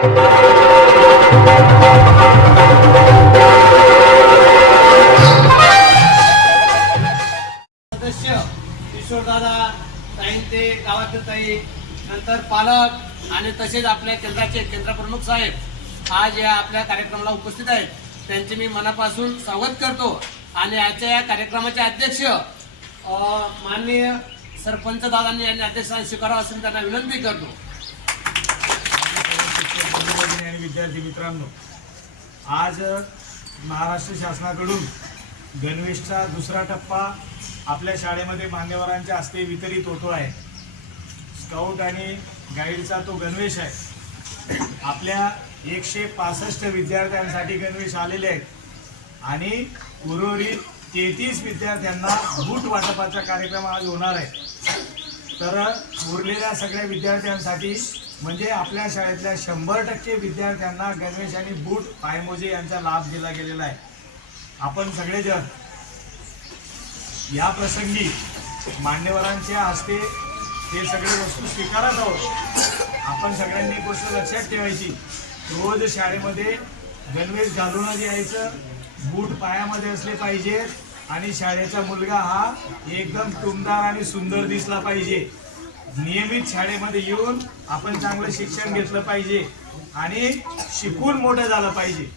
सदस्य किशोरदादा ताईंचे गावातील ताई नंतर पालक आणि तसेच आपल्या केंद्राचे केंद्रप्रमुख साहेब आज या आपल्या कार्यक्रमाला उपस्थित आहेत. त्यांचे मी मनापासून स्वागत करतो आणि आजच्या या कार्यक्रमाचे अध्यक्ष माननीय सरपंच दादांनी यांनी अध्यक्षांना स्वीकारावं असं त्यांना विनंती करतो. बंधू-भगिनी आणि विद्यार्थी मित्रांनो आज महाराष्ट्र शासनाकडून गणवेशचा दुसरा टप्पा आपल्या शाळेमध्ये मान्यवरांच्या हस्ते वितरित होतो आहे. स्काउट आणि गाईडचा तो गणवेश आहे. आपल्या एकशे पासष्ट विद्यार्थ्यांसाठी गणवेश आलेले आहेत. आणि उर्वरित तेहतीस विद्यार्थ्यांना बूट वाटपाचा कार्यक्रम आज होणार आहे. तर उरलेल्या सगळ्या विद्यार्थ्यांसाठी म्हणजे आपल्या शाळेतल्या शंभर टक्के विद्यार्थ्यांना गणेश आणि बूट पायमोजे यांचा लाभ दिला गेलेला आहे. आपण सगळेजण या प्रसंगी मान्यवरांच्या हस्ते हे सगळे वस्तू स्वीकारत आहोत. आपण सगळ्यांनी एक गोष्ट लक्षात ठेवायची. रोज शाळेमध्ये गणवेश घालूनच यायचं बूट पायामध्ये असले पाहिजेत. आणि शाळेचा मुलगा हा एकदम टुमदार आणि सुंदर दिसला पाहिजे. नियमित शाळेमध्ये येऊन आपण चांगलं शिक्षण घेतलं पाहिजे आणि शिकून मोठं झालं पाहिजे.